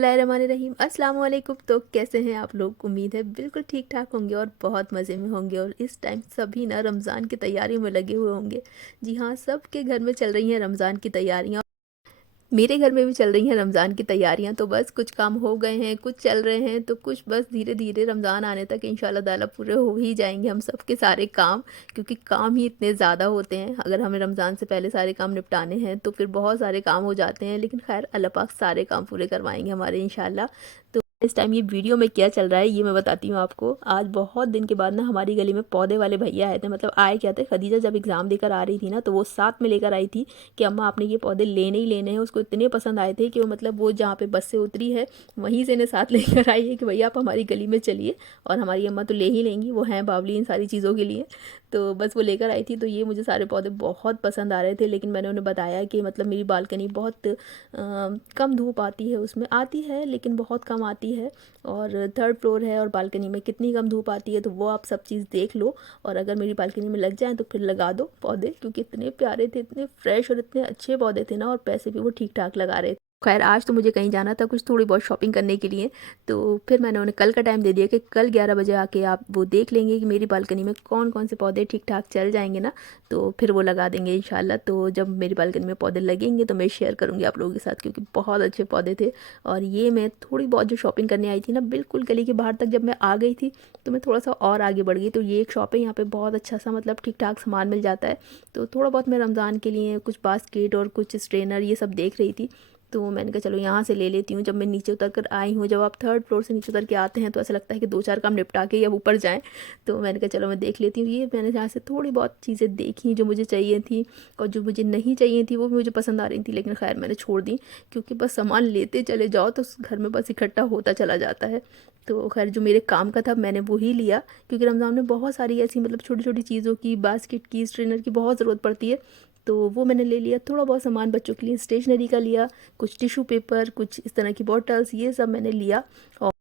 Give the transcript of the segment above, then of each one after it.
बिस्मिल्लाहिर्रहमानिर्रहीम अस्सलाम वालेकुम। तो कैसे हैं आप लोग? उम्मीद है बिल्कुल ठीक ठाक होंगे और बहुत मज़े में होंगे। और इस टाइम सभी ना रमज़ान की तैयारियों में लगे हुए होंगे। जी हाँ, सबके घर में चल रही हैं रमज़ान की तैयारियाँ। मेरे घर में भी चल रही हैं रमज़ान की तैयारियां। तो बस कुछ काम हो गए हैं, कुछ चल रहे हैं, तो कुछ बस धीरे धीरे रमज़ान आने तक इंशाल्लाह ताला पूरे हो ही जाएंगे हम सब के सारे काम। क्योंकि काम ही इतने ज़्यादा होते हैं, अगर हमें रमज़ान से पहले सारे काम निपटाने हैं तो फिर बहुत सारे काम हो जाते हैं। लेकिन खैर अल्लाह पाक सारे काम पूरे करवाएंगे हमारे इंशाल्लाह। तो इस टाइम ये वीडियो में क्या चल रहा है ये मैं बताती हूँ आपको। आज बहुत दिन के बाद ना हमारी गली में पौधे वाले भैया आए थे। मतलब आए क्या थे, खदीजा जब एग्ज़ाम देकर आ रही थी ना तो वो साथ में लेकर आई थी कि अम्मा आपने ये पौधे लेने ही लेने हैं। उसको इतने पसंद आए थे कि वो मतलब वो जहाँ पे बस से उतरी है वहीं से इन्हें साथ लेकर आई है कि भैया आप हमारी गली में चलिए। और हमारी अम्मा तो ले ही लेंगी, वो हैं बावली इन सारी चीज़ों के लिए। तो बस वो लेकर आई थी। तो ये मुझे सारे पौधे बहुत पसंद आ रहे थे। लेकिन मैंने उन्हें बताया कि मतलब मेरी बालकनी बहुत कम धूप आती है, उसमें आती है लेकिन बहुत कम आती है। और थर्ड फ्लोर है और बालकनी में कितनी कम धूप आती है तो वो आप सब चीज़ देख लो। और अगर मेरी बालकनी में लग जाए तो फिर लगा दो पौधे, क्योंकि इतने प्यारे थे, इतने फ्रेश और इतने अच्छे पौधे थे ना। और पैसे भी वो ठीक ठाक लगा रहे थे। खैर आज तो मुझे कहीं जाना था कुछ थोड़ी बहुत शॉपिंग करने के लिए। तो फिर मैंने उन्हें कल का टाइम दे दिया कि कल 11 बजे आके आप वो देख लेंगे कि मेरी बालकनी में कौन कौन से पौधे ठीक ठाक चल जाएंगे ना, तो फिर वो लगा देंगे इंशाल्लाह। तो जब मेरी बालकनी में पौधे लगेंगे तो मैं शेयर करूँगी आप लोगों के साथ, क्योंकि बहुत अच्छे पौधे थे। और ये मैं थोड़ी बहुत जो शॉपिंग करने आई थी ना, बिल्कुल गली के बाहर तक जब मैं आ गई थी तो मैं थोड़ा सा और आगे बढ़ गई। तो ये एक शॉप है, यहाँ पे बहुत अच्छा सा मतलब ठीक ठाक सामान मिल जाता है। तो थोड़ा बहुत मैं रमज़ान के लिए कुछ बास्केट और कुछ स्ट्रेनर ये सब देख रही थी। तो मैंने कहा चलो यहाँ से ले लेती हूँ। जब मैं नीचे उतर कर आई हूँ, जब आप थर्ड फ्लोर से नीचे उतर के आते हैं तो ऐसा लगता है कि दो चार काम निपटा के ही अब ऊपर जाएं। तो मैंने कहा चलो मैं देख लेती हूँ। ये मैंने यहाँ से थोड़ी बहुत चीज़ें देखी जो मुझे चाहिए थी, और जो मुझे नहीं चाहिए थी वो भी मुझे पसंद आ रही थी, लेकिन खैर मैंने छोड़ दी। क्योंकि बस सामान लेते चले जाओ तो घर में बस इकट्ठा होता चला जाता है। तो खैर जो मेरे काम का था मैंने वो ही लिया, क्योंकि रमज़ान में बहुत सारी ऐसी मतलब छोटी छोटी चीज़ों की, बास्केट की, स्ट्रेनर की बहुत ज़रूरत पड़ती है। तो वो मैंने ले लिया। थोड़ा बहुत सामान बच्चों के लिए स्टेशनरी का लिया, कुछ टिश्यू पेपर, कुछ इस तरह की बॉटल्स, ये सब मैंने लिया। और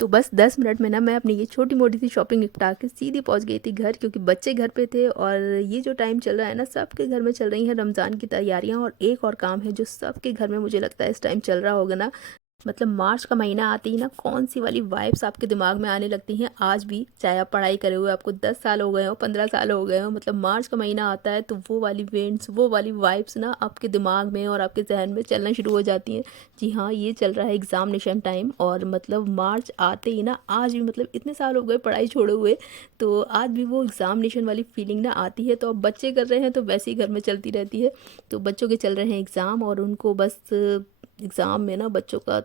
तो बस 10 मिनट में ना मैं अपनी ये छोटी मोटी सी शॉपिंग निपटा के सीधी पहुंच गई थी घर, क्योंकि बच्चे घर पे थे। और ये जो टाइम चल रहा है ना, सबके घर में चल रही हैं रमज़ान की तैयारियां। और एक और काम है जो सबके घर में मुझे लगता है इस टाइम चल रहा होगा ना, मतलब मार्च का महीना आते ही ना कौन सी वाली वाइब्स आपके दिमाग में आने लगती हैं आज भी, चाहे आप पढ़ाई करे हुए आपको 10 साल हो गए हो, 15 साल हो गए हो। मतलब मार्च का महीना आता है तो वो वाली वेंट्स, वो वाली वाइब्स ना आपके दिमाग में और आपके जहन में चलना शुरू हो जाती हैं। जी हाँ, ये चल रहा है एग्ज़ामिनेशन टाइम। और मतलब मार्च आते ही ना आज भी, मतलब इतने साल हो गए पढ़ाई छोड़े हुए, तो आज भी वो एग्ज़ामिनेशन वाली फीलिंग ना आती है। तो अब बच्चे कर रहे हैं तो वैसे ही घर में चलती रहती है। तो बच्चों के चल रहे हैं एग्ज़ाम, और उनको बस एग्ज़ाम में ना बच्चों का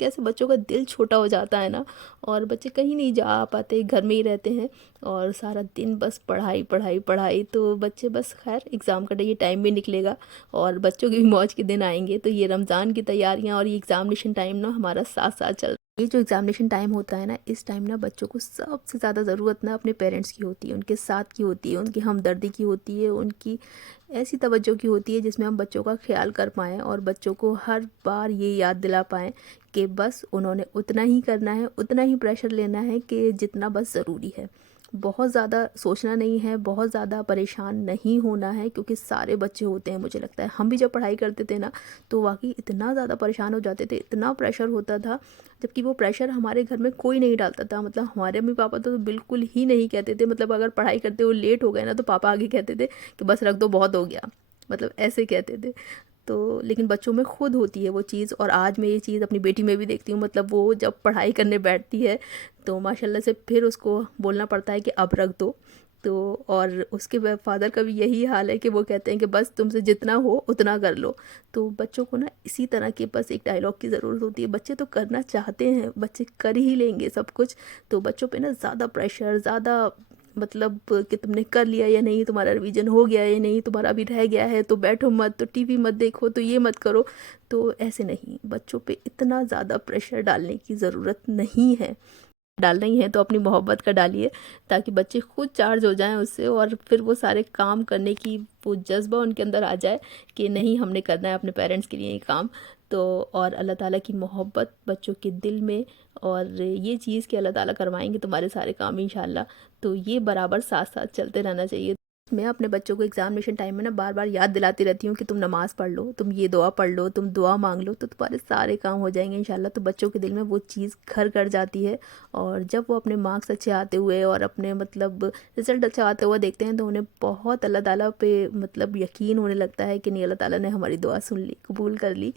कैसे, बच्चों का दिल छोटा हो जाता है ना। और बच्चे कहीं नहीं जा पाते, घर में ही रहते हैं और सारा दिन बस पढ़ाई पढ़ाई पढ़ाई। तो बच्चे बस, खैर एग्ज़ाम का ये टाइम भी निकलेगा और बच्चों के भी मौज के दिन आएंगे। तो ये रमज़ान की तैयारियां और ये एग्ज़ामिनेशन टाइम ना हमारा साथ साथ चल, ये जो एग्ज़ामिनेशन टाइम होता है ना, इस टाइम ना बच्चों को सबसे ज़्यादा ज़रूरत ना अपने पेरेंट्स की होती है, उनके साथ की होती है, उनकी हमदर्दी की होती है, उनकी ऐसी तवज्जो की होती है जिसमें हम बच्चों का ख्याल कर पाएँ और बच्चों को हर बार ये याद दिला पाएँ कि बस उन्होंने उतना ही करना है, उतना ही प्रेशर लेना है कि जितना बस ज़रूरी है। बहुत ज़्यादा सोचना नहीं है, बहुत ज़्यादा परेशान नहीं होना है, क्योंकि सारे बच्चे होते हैं। मुझे लगता है हम भी जब पढ़ाई करते थे ना तो वाकई इतना ज़्यादा परेशान हो जाते थे, इतना प्रेशर होता था, जबकि वो प्रेशर हमारे घर में कोई नहीं डालता था। मतलब हमारे मम्मी पापा तो बिल्कुल ही नहीं कहते थे। मतलब अगर पढ़ाई करते हुए लेट हो गए ना तो पापा आगे कहते थे कि बस रख दो, बहुत हो गया, मतलब ऐसे कहते थे। तो लेकिन बच्चों में खुद होती है वो चीज़। और आज मैं ये चीज़ अपनी बेटी में भी देखती हूँ। मतलब वो जब पढ़ाई करने बैठती है तो माशाल्लाह से फिर उसको बोलना पड़ता है कि अब रख दो। तो और उसके फादर का भी यही हाल है कि वो कहते हैं कि बस तुमसे जितना हो उतना कर लो। तो बच्चों को ना इसी तरह के बस एक डायलॉग की ज़रूरत होती है। बच्चे तो करना चाहते हैं, बच्चे कर ही लेंगे सब कुछ। तो बच्चों पे ना ज़्यादा प्रेशर, ज़्यादा मतलब कि तुमने कर लिया या नहीं, तुम्हारा रिवीजन हो गया या नहीं, तुम्हारा अभी रह गया है तो बैठो मत, तो टीवी मत देखो, तो ये मत करो। तो ऐसे नहीं, बच्चों पे इतना ज़्यादा प्रेशर डालने की ज़रूरत नहीं है। डालना ही है तो अपनी मोहब्बत का डालिए, ताकि बच्चे खुद चार्ज हो जाएं उससे और फिर वो सारे काम करने की वो जज्बा उनके अंदर आ जाए कि नहीं, हमने करना है अपने पेरेंट्स के लिए ये काम। तो और अल्लाह ताला की मोहब्बत बच्चों के दिल में, और ये चीज़ कि अल्लाह ताला करवाएंगे तुम्हारे सारे काम इंशाल्लाह। तो ये बराबर साथ साथ चलते रहना चाहिए। मैं अपने बच्चों को एग्जामिनेशन टाइम में ना बार बार याद दिलाती रहती हूँ कि तुम नमाज़ पढ़ लो, तुम ये दुआ पढ़ लो, तुम दुआ मांग लो, तो तुम्हारे सारे काम हो जाएंगे इंशाल्लाह। तो बच्चों के दिल में वो चीज़ घर कर जाती है, और जब वो अपने मार्क्स अच्छे आते हुए और अपने मतलब रिजल्ट अच्छा आते हुए देखते हैं तो उन्हें बहुत अल्लाह ताला पे मतलब यकीन होने लगता है कि नहीं, अल्लाह ताला ने हमारी दुआ सुन ली, कबूल कर ली।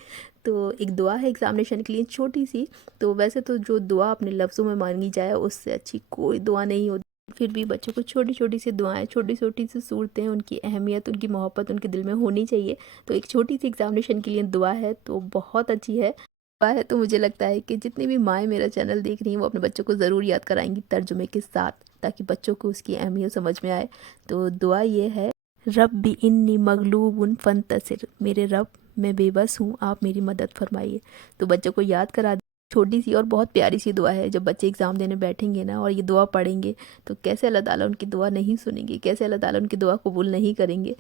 तो एक दुआ है एग्ज़ामिनेशन के लिए छोटी सी, तो वैसे तो जो दुआ अपने लफ्ज़ों में मांगी जाए उससे अच्छी कोई दुआ नहीं होती। फिर भी बच्चों को छोटी छोटी सी दुआएं, छोटी छोटी सी सूरतें, उनकी अहमियत, उनकी मोहब्बत उनके दिल में होनी चाहिए। तो एक छोटी सी एग्ज़ामिनेशन के लिए दुआ है तो बहुत अच्छी है। दुआ है तो मुझे लगता है कि जितनी भी माएँ मेरा चैनल देख रही हैं वो अपने बच्चों को ज़रूर याद कराएंगी तर्जुमे के साथ, ताकि बच्चों को उसकी अहमियत समझ में आए। तो दुआ ये है, रब्बी इन्नी मगलूबुन फंतसिर, मेरे रब मैं बेबस हूँ, आप मेरी मदद फरमाइए। तो बच्चों को याद करा, छोटी सी और बहुत प्यारी सी दुआ है। जब बच्चे एग्ज़ाम देने बैठेंगे ना और ये दुआ पढ़ेंगे तो कैसे अल्लाह ताला उनकी दुआ नहीं सुनेंगे, कैसे अल्लाह ताला उनकी दुआ कबूल नहीं करेंगे।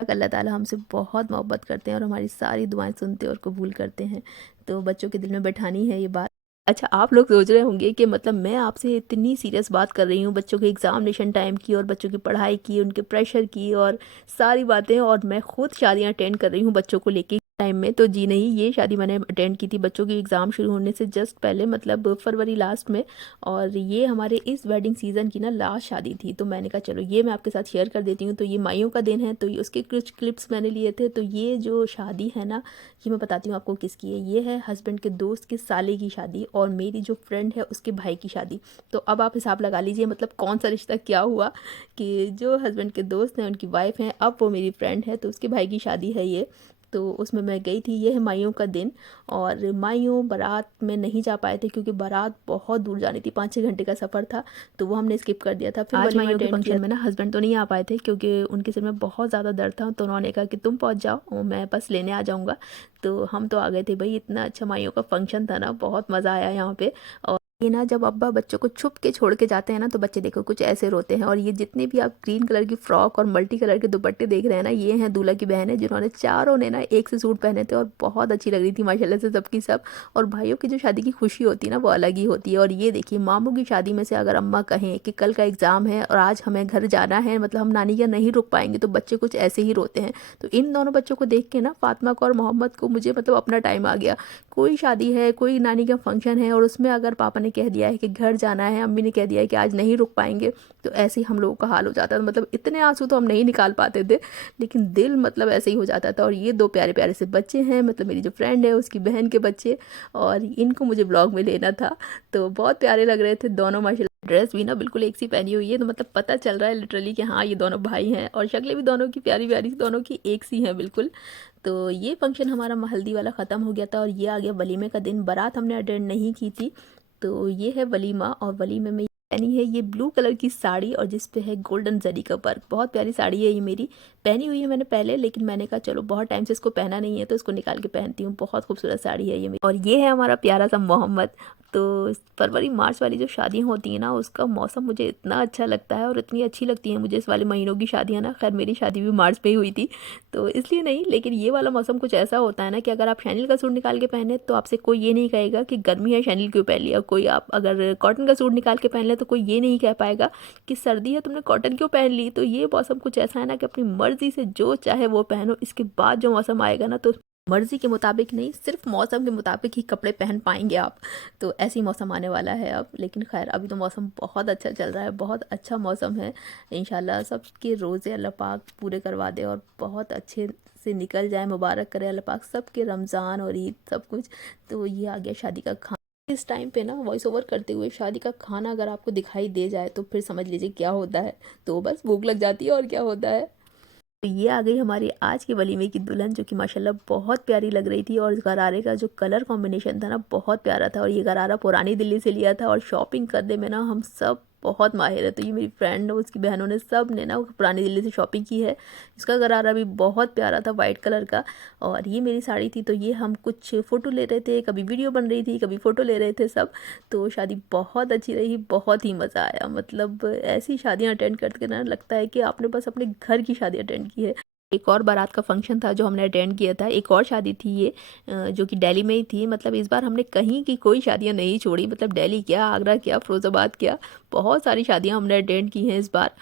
अल्लाह ताला हमसे बहुत मोहब्बत करते हैं और हमारी सारी दुआएं सुनते और कबूल करते हैं। तो बच्चों के दिल में बैठानी है ये बात। अच्छा, आप लोग सोच रहे होंगे कि मतलब मैं आपसे इतनी सीरियस बात कर रही हूँ बच्चों के एग्ज़ामिनेशन टाइम की और बच्चों की पढ़ाई की, उनके प्रेशर की और सारी बातें, और मैं खुद शादियाँ अटेंड कर रही हूँ बच्चों को लेके टाइम में। तो जी नहीं, ये शादी मैंने अटेंड की थी बच्चों की एग्ज़ाम शुरू होने से जस्ट पहले, मतलब फरवरी लास्ट में। और ये हमारे इस वेडिंग सीज़न की ना लास्ट शादी थी। तो मैंने कहा चलो ये मैं आपके साथ शेयर कर देती हूँ। तो ये माइयों का दिन है, तो ये उसके कुछ क्लिप्स मैंने लिए थे। तो ये जो शादी है ना, ये मैं बताती हूँ आपको किसकी है। ये है हस्बैंड के दोस्त के साले की शादी और मेरी जो फ्रेंड है उसके भाई की शादी। तो अब आप हिसाब लगा लीजिए मतलब कौन सा रिश्ता क्या हुआ, कि जो हस्बैंड के दोस्त हैं उनकी वाइफ हैं, अब वो मेरी फ्रेंड है, तो उसके भाई की शादी है ये। तो उसमें मैं गई थी। ये है माइयों का दिन, और माइयों बारात में नहीं जा पाए थे क्योंकि बारात बहुत दूर जानी थी, 5-6 घंटे का सफ़र था, तो वो हमने स्किप कर दिया था। फिर आज माइयों के फंक्शन में ना हस्बैंड तो नहीं आ पाए थे क्योंकि उनके सिर में बहुत ज़्यादा दर्द था, तो उन्होंने कहा कि तुम पहुँच जाओ और मैं बस लेने आ जाऊँगा। तो हम तो आ गए थे भाई, इतना अच्छा माइयों का फंक्शन था ना, बहुत मज़ा आया यहाँ पे। और ये ना जब अब्बा बच्चों को छुप के छोड़ के जाते हैं ना तो बच्चे देखो कुछ ऐसे रोते हैं। और ये जितने भी आप ग्रीन कलर की फ्रॉक और मल्टी कलर के दुपट्टे देख रहे हैं ना, ये हैं दूल्हा की बहन है, जिन्होंने चारों ने ना एक से सूट पहने थे और बहुत अच्छी लग रही थी माशाल्लाह से सबकी सब। और भाइयों की जो शादी की खुशी होती है ना वो अलग ही होती है। और ये देखिए मामू की शादी में से अगर अम्मा कहें कि कल का एग्ज़ाम है और आज हमें घर जाना है, मतलब हम नानी के नहीं रुक पाएंगे, तो बच्चे कुछ ऐसे ही रोते हैं। तो इन दोनों बच्चों को देख के ना, फातिमा को और मोहम्मद को, मुझे मतलब अपना टाइम आ गया। कोई शादी है, कोई नानी का फंक्शन है और उसमें अगर पापा ने कह दिया है कि घर जाना है, अम्मी ने कह दिया है कि आज नहीं रुक पाएंगे, तो ऐसे ही हम लोगों का हाल हो जाता था। मतलब इतने आंसू तो हम नहीं निकाल पाते थे, लेकिन दिल मतलब ऐसे ही हो जाता था। और ये दो प्यारे प्यारे से बच्चे हैं, मतलब मेरी जो फ्रेंड है उसकी बहन के बच्चे, और इनको मुझे ब्लॉग में लेना था। तो बहुत प्यारे लग रहे थे दोनों माशाल्लाह। ड्रेस भी ना बिल्कुल एक सी पहनी हुई है, तो मतलब पता चल रहा है लिटरली कि हाँ ये दोनों भाई हैं, और शक्लें भी दोनों की प्यारी प्यारी, दोनों की एक सी हैं बिल्कुल। तो ये फंक्शन हमारा हल्दी वाला ख़त्म हो गया था और ये आ गया वलीमे का दिन। बारात हमने अटेंड नहीं की थी। तो ये है वलीमा, और वलीमे में पहनी है ये ब्लू कलर की साड़ी और जिस पे है गोल्डन जरी का वर्क। बहुत प्यारी साड़ी है ये, मेरी पहनी हुई है मैंने पहले, लेकिन मैंने कहा चलो बहुत टाइम से इसको पहना नहीं है तो इसको निकाल के पहनती हूँ। बहुत खूबसूरत साड़ी है ये मेरी। और ये है हमारा प्यारा सा मोहम्मद। तो फरवरी मार्च वाली जो शादियाँ होती हैं ना, उसका मौसम मुझे इतना अच्छा लगता है और इतनी अच्छी लगती हैं मुझे इस वाले महीनों की शादियाँ ना। खैर मेरी शादी भी मार्च में ही हुई थी तो इसलिए नहीं, लेकिन ये वाला मौसम कुछ ऐसा होता है ना कि अगर आप शैनिल का सूट निकाल के पहने तो आपसे कोई ये नहीं कहेगा कि गर्मी है शैनिल क्यों पहन लिया। कोई आप अगर कॉटन का सूट निकाल के पहन ले तो कोई ये नहीं कह पाएगा कि सर्दी है तुमने कॉटन क्यों पहन ली। तो ये मौसम कुछ ऐसा है ना कि अपनी मर्जी से जो चाहे वो पहनो। इसके बाद जो मौसम आएगा ना, तो मर्जी के मुताबिक नहीं, सिर्फ मौसम के मुताबिक ही कपड़े पहन पाएंगे आप। तो ऐसी मौसम आने वाला है अब। लेकिन खैर अभी तो मौसम बहुत अच्छा चल रहा है, बहुत अच्छा मौसम है। इंशाल्लाह सबके रोज़े अल्लाह पाक पूरे करवा दे और बहुत अच्छे से निकल जाए, मुबारक करे अल्लाह पाक सबके रमज़ान और ईद सब कुछ। तो ये आ गया शादी का खाना। इस टाइम पे ना वॉइस ओवर करते हुए शादी का खाना अगर आपको दिखाई दे जाए तो फिर समझ लीजिए क्या होता है। तो बस भूख लग जाती है और क्या होता है। तो ये आ गई हमारी आज की वलीमे की दुल्हन, जो कि माशाल्लाह बहुत प्यारी लग रही थी। और इस गरारे का जो कलर कॉम्बिनेशन था ना बहुत प्यारा था। और ये गरारा पुरानी दिल्ली से लिया था और शॉपिंग करने में ना हम सब बहुत माहिर है। तो ये मेरी फ्रेंड उसकी बहनों ने सब ने ना पुरानी दिल्ली से शॉपिंग की है। इसका गरारा भी बहुत प्यारा था वाइट कलर का। और ये मेरी साड़ी थी। तो ये हम कुछ फ़ोटो ले रहे थे, कभी वीडियो बन रही थी, कभी फ़ोटो ले रहे थे सब। तो शादी बहुत अच्छी रही, बहुत ही मज़ा आया। मतलब ऐसी शादियाँ अटेंड करके ना लगता है कि आपने बस अपने घर की शादी अटेंड की है। एक और बारात का फंक्शन था जो हमने अटेंड किया था। एक और शादी थी ये जो कि दिल्ली में ही थी। मतलब इस बार हमने कहीं की कोई शादियां नहीं छोड़ी, मतलब दिल्ली क्या, आगरा क्या, फिरोज़ाबाद क्या, बहुत सारी शादियां हमने अटेंड की हैं इस बार।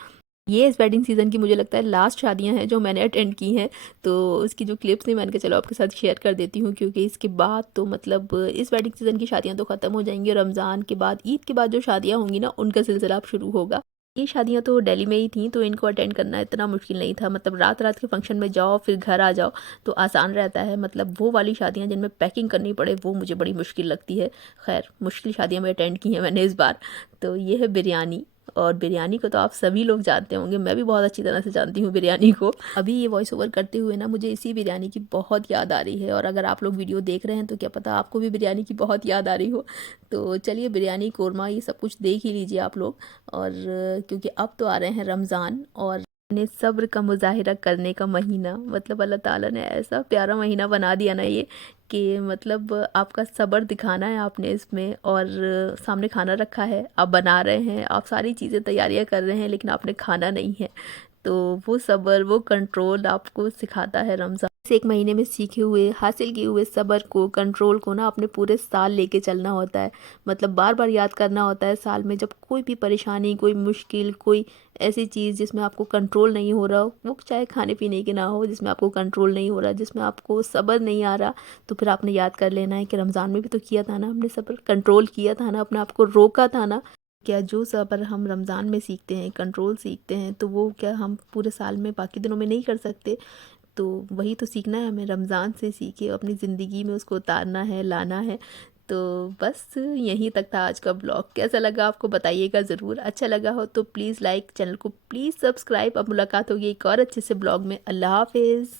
ये इस वेडिंग सीज़न की मुझे लगता है लास्ट शादियां हैं जो मैंने अटेंड की हैं। तो उसकी जो क्लिप्स थी मैंने कहा चलो आपके साथ शेयर कर देती हूँ, क्योंकि इसके बाद तो मतलब इस वेडिंग सीज़न की शादियां तो ख़त्म हो जाएंगी और रमज़ान के बाद ईद के बाद जो शादियां होंगी ना उनका सिलसिला अब शुरू होगा। ये शादियां तो दिल्ली में ही थी तो इनको अटेंड करना इतना मुश्किल नहीं था, मतलब रात रात के फंक्शन में जाओ फिर घर आ जाओ तो आसान रहता है। मतलब वो वाली शादियां जिनमें पैकिंग करनी पड़े वो मुझे बड़ी मुश्किल लगती है। खैर मुश्किल शादियां में अटेंड की हैं मैंने इस बार। तो ये है बिरयानी। और बिरयानी को तो आप सभी लोग जानते होंगे, मैं भी बहुत अच्छी तरह से जानती हूँ बिरयानी को। अभी ये वॉइस ओवर करते हुए ना मुझे इसी बिरयानी की बहुत याद आ रही है, और अगर आप लोग वीडियो देख रहे हैं तो क्या पता आपको भी बिरयानी की बहुत याद आ रही हो। तो चलिए बिरयानी कोरमा ये सब कुछ देख ही लीजिए आप लोग। और क्योंकि अब तो आ रहे हैं रमज़ान और ने सब्र का मुजाहिरा करने का महीना, मतलब अल्लाह ताला ने ऐसा प्यारा महीना बना दिया ना ये, कि मतलब आपका सब्र दिखाना है आपने इसमें। और सामने खाना रखा है, आप बना रहे हैं, आप सारी चीज़ें तैयारियां कर रहे हैं लेकिन आपने खाना नहीं है। तो वो सब्र वो कंट्रोल आपको सिखाता है रमज़ान। इस एक महीने में सीखे हुए हासिल किए हुए सब्र को कंट्रोल को ना अपने पूरे साल लेके चलना होता है। मतलब बार बार याद करना होता है साल में, जब कोई भी परेशानी, कोई मुश्किल, कोई ऐसी चीज़ जिसमें आपको कंट्रोल नहीं हो रहा हो, वो चाहे खाने पीने की ना हो, जिसमें आपको कंट्रोल नहीं हो रहा, जिसमें आपको सब्र नहीं आ रहा, तो फिर आपने याद कर लेना है कि रमज़ान में भी तो किया था ना हमने सब्र, कंट्रोल किया था ना, अपने आप को रोका था ना। क्या जो सब्र हम रमज़ान में सीखते हैं, कंट्रोल सीखते हैं, तो वो क्या हम पूरे साल में बाकी दिनों में नहीं कर सकते। तो वही तो सीखना है हमें, रमज़ान से सीखे अपनी ज़िंदगी में उसको उतारना है, लाना है। तो बस यहीं तक था आज का ब्लॉग। कैसा लगा आपको बताइएगा ज़रूर। अच्छा लगा हो तो प्लीज़ लाइक, चैनल को प्लीज़ सब्सक्राइब। अब मुलाकात होगी एक और अच्छे से ब्लॉग में। अल्लाह हाफिज़।